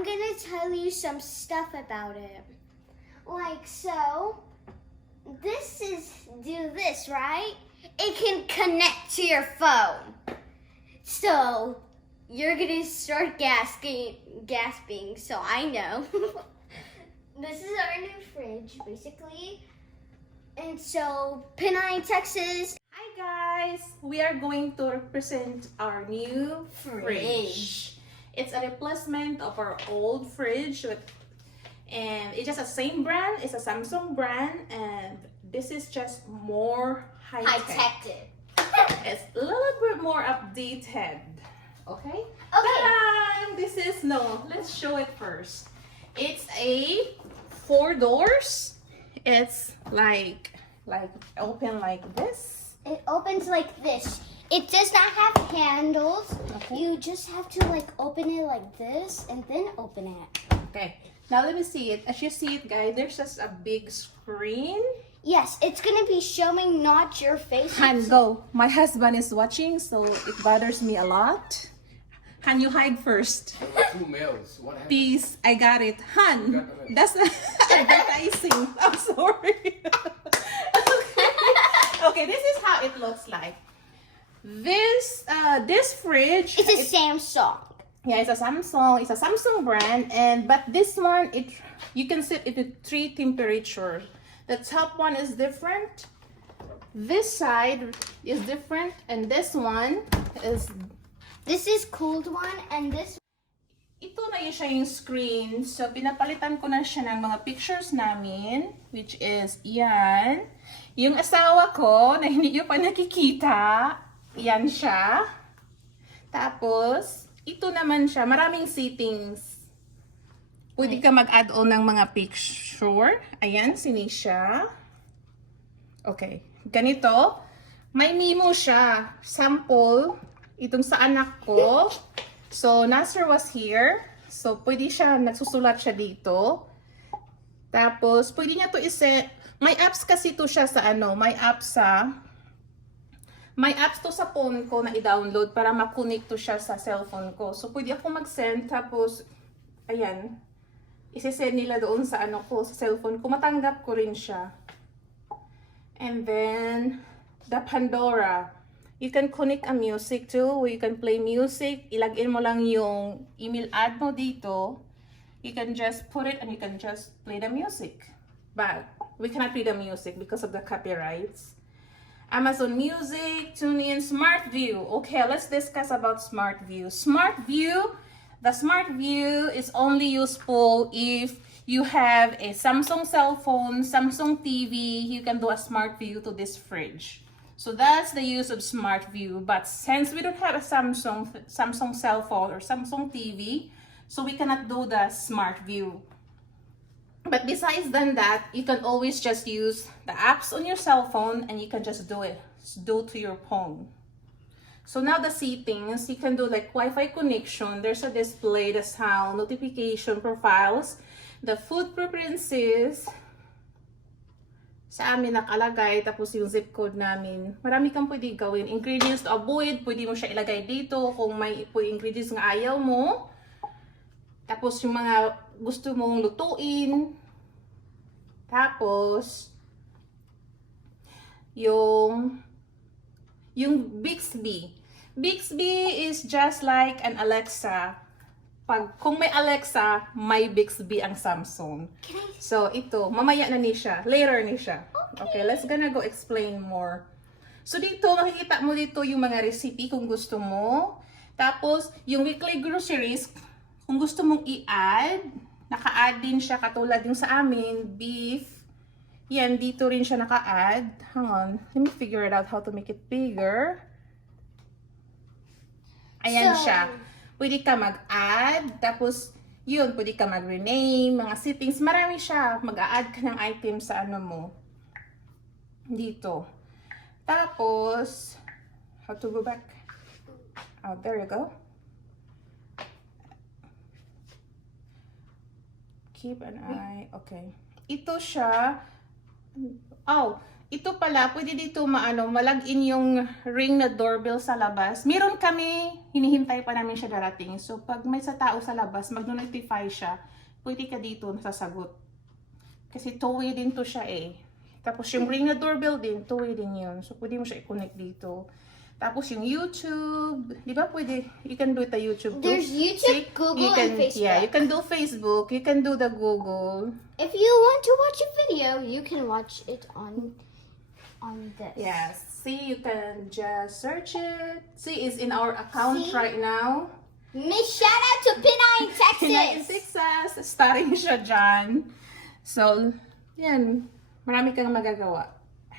I'm gonna tell you some stuff about it. Like, so, do this, right? It can connect to your phone. So, you're gonna start gasping, so I know. This is our new fridge, basically. And so, Penang, Texas. Hi guys! We are going to represent our new fridge. It's a replacement of our old fridge, and it's just the same brand. It's a Samsung brand, and this is just more high-tech. It's a little bit more updated. Okay? Okay. This is, let's show it first. It's a 4 doors. It's like open like this. It opens like this. It does not have handles. Okay. You just have to like open it like this and then open it. Okay. Now let me see it. As you see it, guys, there's just a big screen. Yes, it's gonna be showing not your face. Han, go. My husband is watching, so it bothers me a lot. Han, you hide first. There were 2 males. What happened? Peace. I got it. Han, got it. that's advertising. I'm sorry. Okay, this is how it looks like. This fridge. It's a Samsung. Yeah, it's a Samsung. It's a Samsung brand, but this one you can set it at 3 temperatures. The top one is different. This side is different, and this one is. This is cold one, and this. Ito na yun siya yung screen. So, pinapalitan ko na siya ng mga pictures namin, which is yan. Yung asawa ko, na hindi nyo pa nakikita, yan siya. Tapos, ito naman siya, maraming settings. Pwede ka mag-add-on ng mga picture. Ayan, sini siya. Okay, ganito. May memo siya. Sample. Itong sa anak ko. So, Nasser was here. So, pwede siya, nagsusulat siya dito. Tapos, pwede niya to iset. May apps kasi to siya sa may apps to sa phone ko na i-download para ma-connect to siya sa cellphone ko. So, pwede ako mag-send. Tapos, ayan. Isi-send nila doon sa ko, sa cellphone ko. Matanggap ko rin siya. And then, the Pandora. You can connect a music too, you can play music. Ilagin mo lang yung email ad mo dito. You can just put it and you can just play the music. But we cannot play the music because of the copyrights. Amazon Music, TuneIn, Smart View. Okay, let's discuss about Smart View. The Smart View is only useful if you have a Samsung cell phone, Samsung TV. You can do a Smart View to this fridge. So that's the use of Smart View. But since we don't have a Samsung cell phone or Samsung TV, so we cannot do the Smart View. But besides than that, you can always just use the apps on your cell phone and you can just do it. Do to your phone. So now the settings, you can do like Wi-Fi connection. There's a display, the sound, notification, profiles, the food preferences. Sa amin nakalagay, tapos yung zip code namin. Marami kang pwede gawin. Ingredients to avoid, pwede mo siya ilagay dito kung may ingredients nga ayaw mo. Tapos yung mga gusto mong lutuin. Tapos, yung Bixby. Bixby is just like an Alexa. Kung may Alexa, may Bixby ang Samsung. So, ito, mamaya na ni siya. Later ni siya. Okay, let's gonna go explain more. So, dito, makikita mo dito yung mga recipe kung gusto mo. Tapos, yung weekly groceries, kung gusto mong i-add, naka-add din siya katulad yung sa amin, beef. Yan, dito rin siya naka-add. Hang on, let me figure it out how to make it bigger. Ayan siya. Pwede ka mag-add, tapos yun, pwede ka mag-rename, mga settings, marami siya. Mag-a-add ka ng item sa mo. Dito. Tapos, how to go back? Oh, there you go. Keep an eye, okay. Ito siya, ito pala, pwede dito malagin yung ring na doorbell sa labas. Meron kami hinihintay pa namin siya darating. So, pag may sa tao sa labas, mag-notify siya, pwede ka dito nasasagot. Kasi two-way din to siya eh. Tapos yung ring na doorbell din, two-way din yun. So, pwede mo siya i-connect dito. Tapos yung YouTube, di ba pwede, you can do it sa YouTube too. There's YouTube, Google, and Facebook. Yeah, you can do Facebook, you can do the Google. If you want to watch a video, you can watch it on this. Yes, see, you can just search it. See, it's in our account right now. Miss shout out to Pinay in Texas. Pinay in Texas, starting siya dyan. So, yan, marami kang magagawa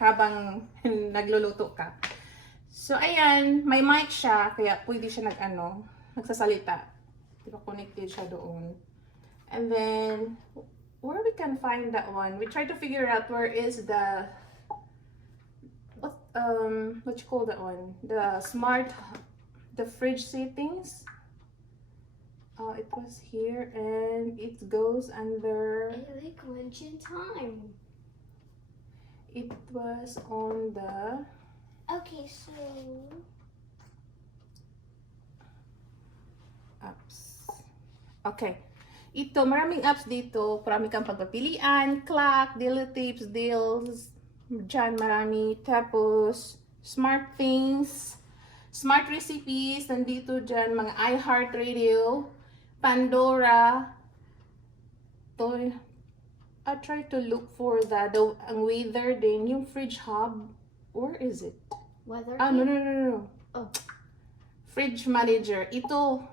habang nagluluto ka. So, ayan, may mic siya, kaya pwede siya nagsasalita. Diba, connected siya doon. And then, where we can find that one? We try to figure out where is the, what you call that one? The fridge settings. It was here, and it goes under. I like luncheon time. It was on the. Okay, so apps. Okay. Ito, maraming apps dito. Marami kang pagpapilian. Clock, daily tips, deals. Diyan, marami. Tapos, smart things. Smart recipes. Nandito dyan, mga iHeartRadio. Pandora. To, I try to look for ang weather din. Yung fridge hub. Where is it? weather. No. Oh. Fridge manager. Ito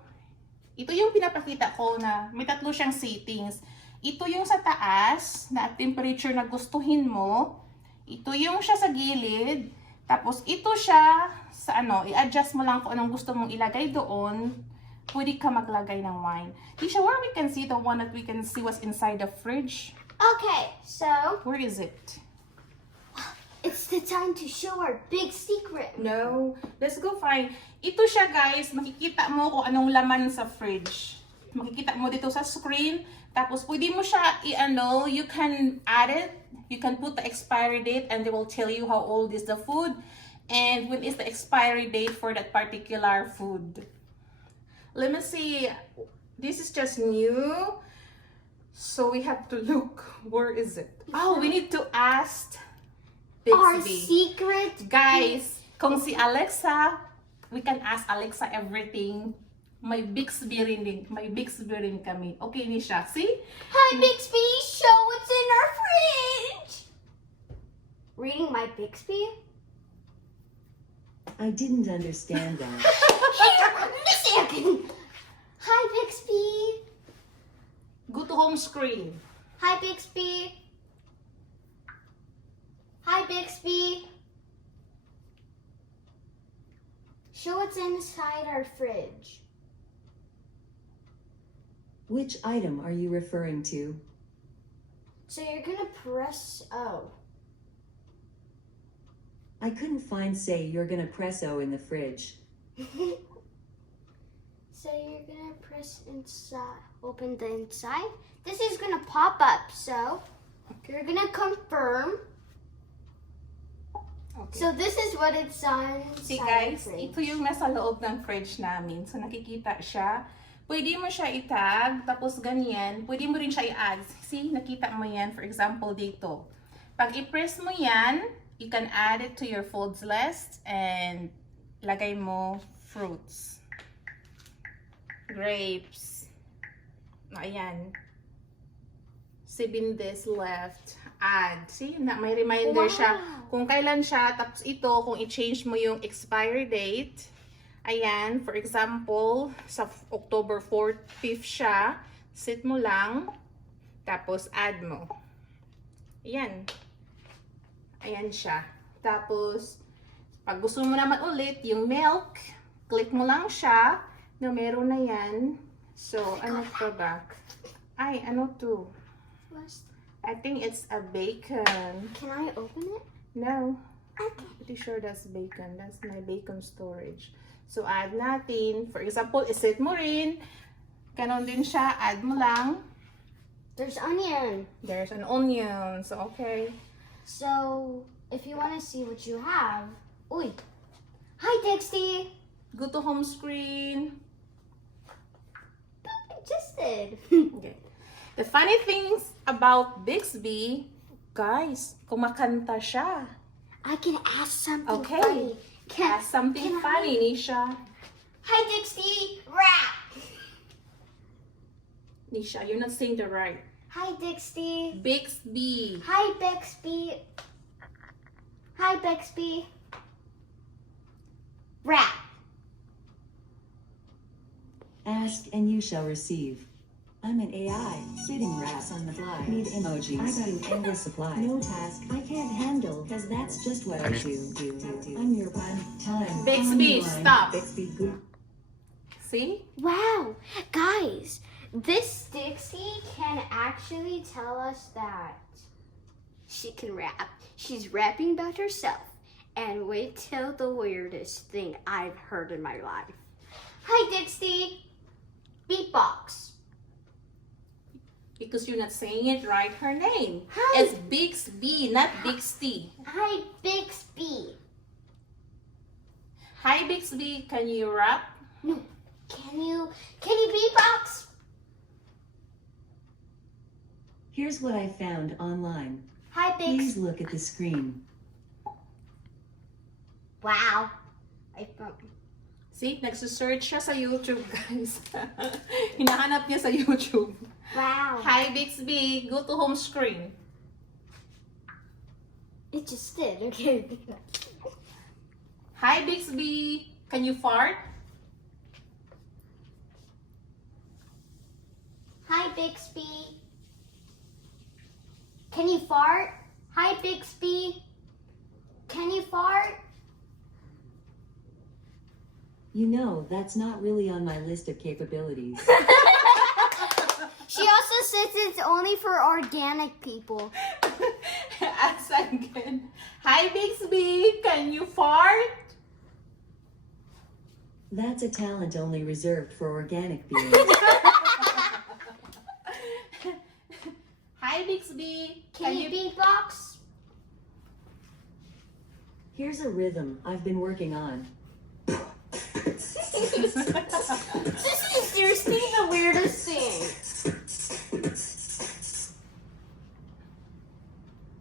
yung pinapakita ko na may tatlo siyang settings. Ito yung sa taas na temperature na gustuhin mo. Ito yung siya sa gilid. Tapos ito siya sa i-adjust mo lang kung anong gusto mong ilagay doon. Pwede ka maglagay ng wine. Tisha, where we can see the one that we can see what's inside the fridge? Okay, so Where is it? it's the time to show our big secret. No. Let's go find. Ito siya guys, makikita mo kung anong laman sa fridge. Makikita mo dito sa screen. Tapos pwede mo siya you can add it. You can put the expiry date and they will tell you how old is the food. And when is the expiry date for that particular food. Let me see. This is just new. So we have to look. Where is it? Oh, we need to ask Our Bixby. secret. Guys, kung si Alexa, we can ask Alexa everything. May Bixby rin kami. Okay ni siya. See? Hi, Bixby. Show what's in our fridge. Reading my Bixby? I didn't understand that. Here, Miss Ankin. Hi, Bixby. Go to home screen. Hi, Bixby. Hi, Bixby. Show what's inside our fridge. Which item are you referring to? So you're gonna press O. I couldn't find say you're gonna press O in the fridge. So you're gonna press inside, open the inside. This is gonna pop up, so you're gonna confirm. Okay. So this is what it's on. See guys, ito yung nasa loob ng fridge namin. So nakikita siya. Pwede mo siya itag, tapos ganyan. Pwede mo rin siya i-add. See, nakita mo yan. For example, dito. Pag i-press mo yan, you can add it to your foods list and lagay mo fruits. Grapes. Ayan. 7 days left. Add. See, may reminder siya kung kailan siya. Tapos ito, kung i-change mo yung expiry date. Ayan, for example, sa October 4th, 5th siya. Set mo lang. Tapos add mo. Ayan. Ayan siya. Tapos, pag gusto mo naman ulit, yung milk, click mo lang siya. No, meron na yan. So, ano to ba? Ay, ano to? I think it's a bacon. Can I open it? No. Okay. Pretty sure that's bacon. That's my bacon storage. So, add natin. For example, iset mo rin. Ganon din siya. Add mo lang. There's onion. There's an onion. So, okay. So, if you want to see what you have... Uy! Hi, Dixie! Go to home screen. Just did. Okay. The funny things about Bixby, guys, kumakanta siya. I can ask something Okay. funny. Ask something funny, Nisha. Hi, Dixie. Rap. Nisha, you're not saying the right. Hi, Dixie. Bixby. Hi, Bixby. Hi, Bixby. Rap. Ask and you shall receive. I'm an AI, spitting raps on the fly. Need emojis. I got an endless supply. No task I can't handle, cause that's just what I do. I'm your prime time. Bixby, Online. stop. Bixby, good. See? Wow, guys, this Dixie can actually tell us that she can rap. She's rapping about herself. And wait till the weirdest thing I've heard in my life. Hi, Dixie. Beatbox. Because you're not saying it right, her name. Hi. It's Bixby, not Bixty. Hi, Bixby. Hi, Bixby, can you rap? No, can you beatbox? Here's what I found online. Hi, Please Bix. look at the screen. Wow. I found. See, nagsusearch siya sa YouTube, guys. Hinahanap niya sa YouTube. Wow. Hi, Bixby, go to home screen. It just did. Okay. Hi, Bixby, can you fart? Hi, Bixby. Can you fart? Hi, Bixby. Can you fart? You know, that's not really on my list of capabilities. She also says it's only for organic people. Ask again. Hi, Bixby, can you fart? That's a talent only reserved for organic beings. Hi, Bixby, Can you beatbox? Here's a rhythm I've been working on. This is seriously the weirdest thing.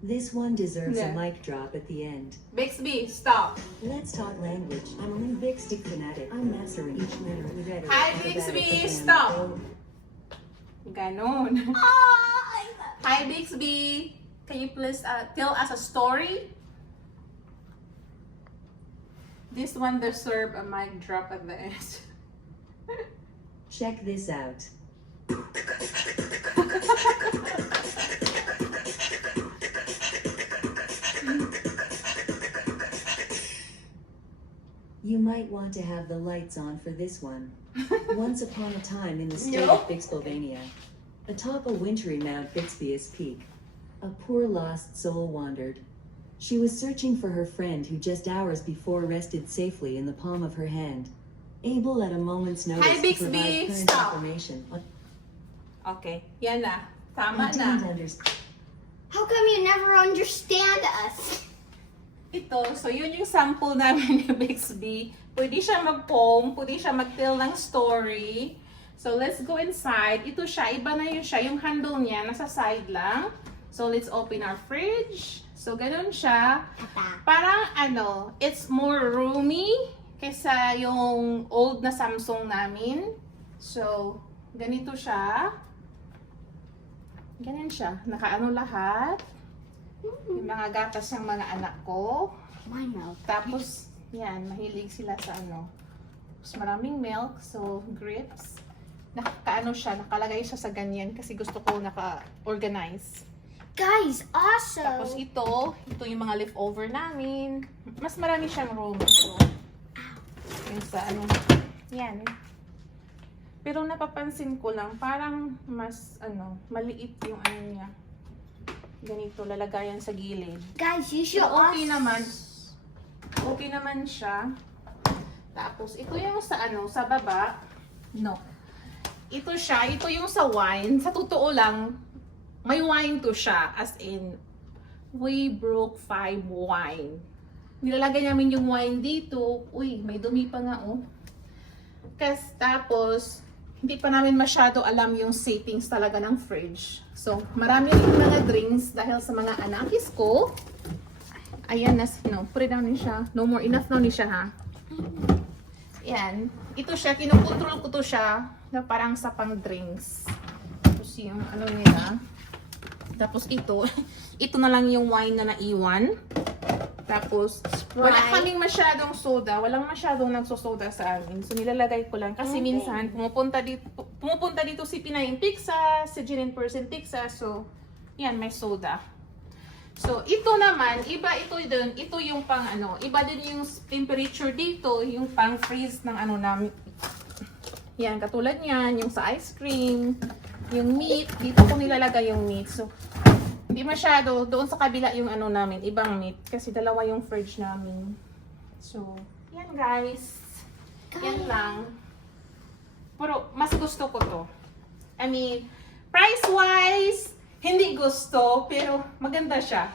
This one deserves Yeah. a mic drop at the end. Bixby, stop. Let's talk language. I'm a linguistic fanatic. I'm mastering each letter with rhetoric. Hi, acrobatics, Bixby, and stop. oh, Ganon. Oh, Hi, Bixby, can you please tell us a story? This one deserves a mic drop at the end. check this out. You might want to have the lights on for this one. Once upon a time in the state No. of Bixbylvania, atop a wintry Mount Bixby's peak, a poor lost soul wandered. She was searching for her friend who just hours before rested safely in the palm of her hand, able at a moment's notice Hi, to Bixby, provide current stop. information. Okay, yan na. I Tama didn't na. understand. how come you never understand us? Ito, so yun yung sample namin ni Bixby. Pwede siya mag-poem, pwede siya mag-tell ng story. So let's go inside. Ito siya, iba na yun siya. Yung handle niya, nasa side lang. So let's open our fridge. So ganun siya. Parang ano, it's more roomy kaysa yung old na Samsung namin. So, ganito siya. Ganyan siya. Nakaano lahat. Yung mga gatas ng mga anak ko. My mouth. Tapos, yan, mahilig sila sa ano. Mas maraming milk, so grits. Nakaano siya, nakalagay siya sa ganyan kasi gusto ko naka-organize. Guys, Tapos also, ito yung mga leftover namin. Mas marami siyang room. So, yung sa ano, yan. Pero napapansin ko lang, parang mas ano, maliit yung ano niya. Ganito, lalagayan sa gilid. guys, you should Pero okay also. naman. Okay naman siya. Tapos, ito yung sa ano, sa baba. No. Ito siya, ito yung sa wine. Sa totoo lang, may wine to siya. As in, we broke 5 wine. Nilalagay namin yung wine dito. Uy, may dumi pa nga oh. Tapos, hindi pa namin masyado alam yung settings talaga ng fridge. So, marami rin mga drinks dahil sa mga anakis ko. Ayan, put it down din siya. No more, enough na ni siya ha. Yan. Ito siya, kinukontrol ko to siya na parang sa pang drinks. Tapos yung ano nila. Tapos ito na lang yung wine na naiwan. Tapos, wala kaming masyadong soda. Walang masyadong nagsosoda sa amin. So, nilalagay ko lang. Kasi minsan, pumupunta dito si Pinay Texas, si Jinin Person Texas. So, yan, may soda. So, ito naman, iba ito dun. Ito yung pang iba din yung temperature dito, yung pang freeze ng namin. Yan, katulad niyan, yung sa ice cream, yung meat. Dito ko nilalagay yung meat. So, hindi masyado. Doon sa kabila yung namin, ibang meat. Kasi dalawa yung fridge namin. So, yan guys. Yan lang. Pero, mas gusto ko to. I mean, price-wise, hindi gusto, pero maganda siya.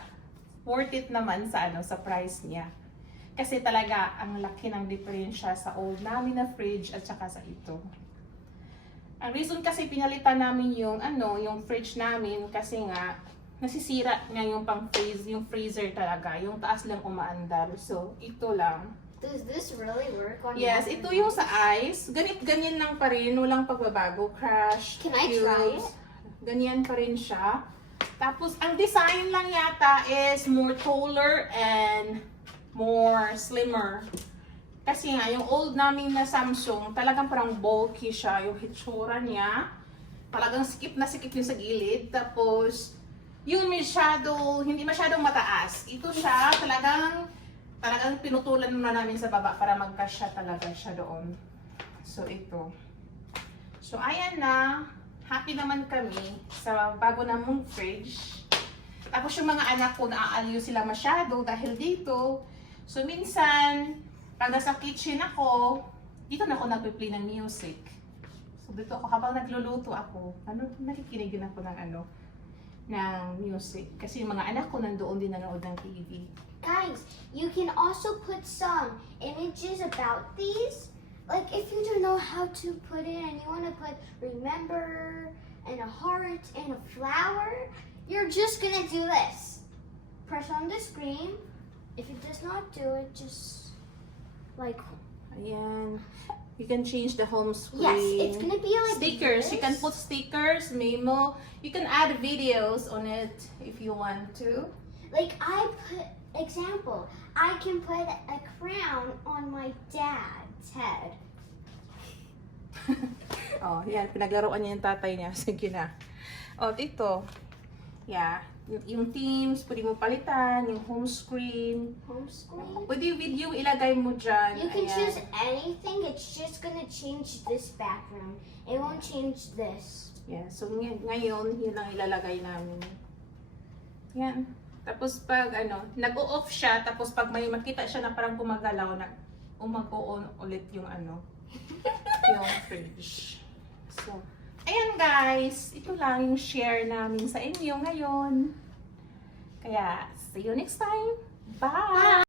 Worth it naman sa sa price niya. Kasi talaga, ang laki ng diferensya sa old namin na fridge at saka sa ito. Ang reason kasi pinalitan namin yung fridge namin kasi nga, nasisira nga yung pang-freeze, yung freezer talaga. Yung taas lang umaandar. So, ito lang. Does this really work on Yes, ito yung sa ice. Ganyan lang pa rin. Walang pagbabago. Crash. Can I try it? Ganyan pa rin siya. Tapos, ang design lang yata is more taller and more slimmer. Kasi nga, yung old namin na Samsung, talagang parang bulky siya. Yung hitsura niya. Talagang sikip na sikip yung sa gilid. Tapos, yung hindi masyadong mataas. Ito siya, talagang pinutulan na namin sa baba para magkasya talaga siya doon. So, ito. So, ayan na. Happy naman kami sa bago namong fridge. Tapos yung mga anak ko, naaaliw sila masyado dahil dito. So, minsan, pag nasa kitchen ako, dito na ako nagpe-play ng music. So, dito ako, habang nagluluto ako, nakikinig din ako ng music. Kasi yung mga anak ko nandoon din nanood ng TV. Guys, you can also put some images about these. Like if you don't know how to put it and you want to put remember and a heart and a flower, you're just gonna do this. Press on the screen. If it does not do it, just like Ayan. You can change the home screen. yes, it's gonna be like stickers. this. You can put stickers, memo. You can add videos on it if you want to. Like I put example. I can put a crown on my dad's head. Oh, yan. Pinaglaruan niya yung tatay niya. Sige na. Oh, dito. Yeah. Yung themes, pwede mo palitan. Yung home screen. Home screen. Pwede yung video ilagay mo dyan. You can Ayan. choose anything. It's just gonna change this background. It won't change this. Yeah. So, ngayon, yun ang ilalagay namin. Yan. Tapos pag nag-o-off siya, tapos pag may makita siya na parang gumagalaw, mag-o-on ulit yung yung fridge. So, ayan guys, ito lang yung share namin sa inyo ngayon. Kaya, see you next time. Bye!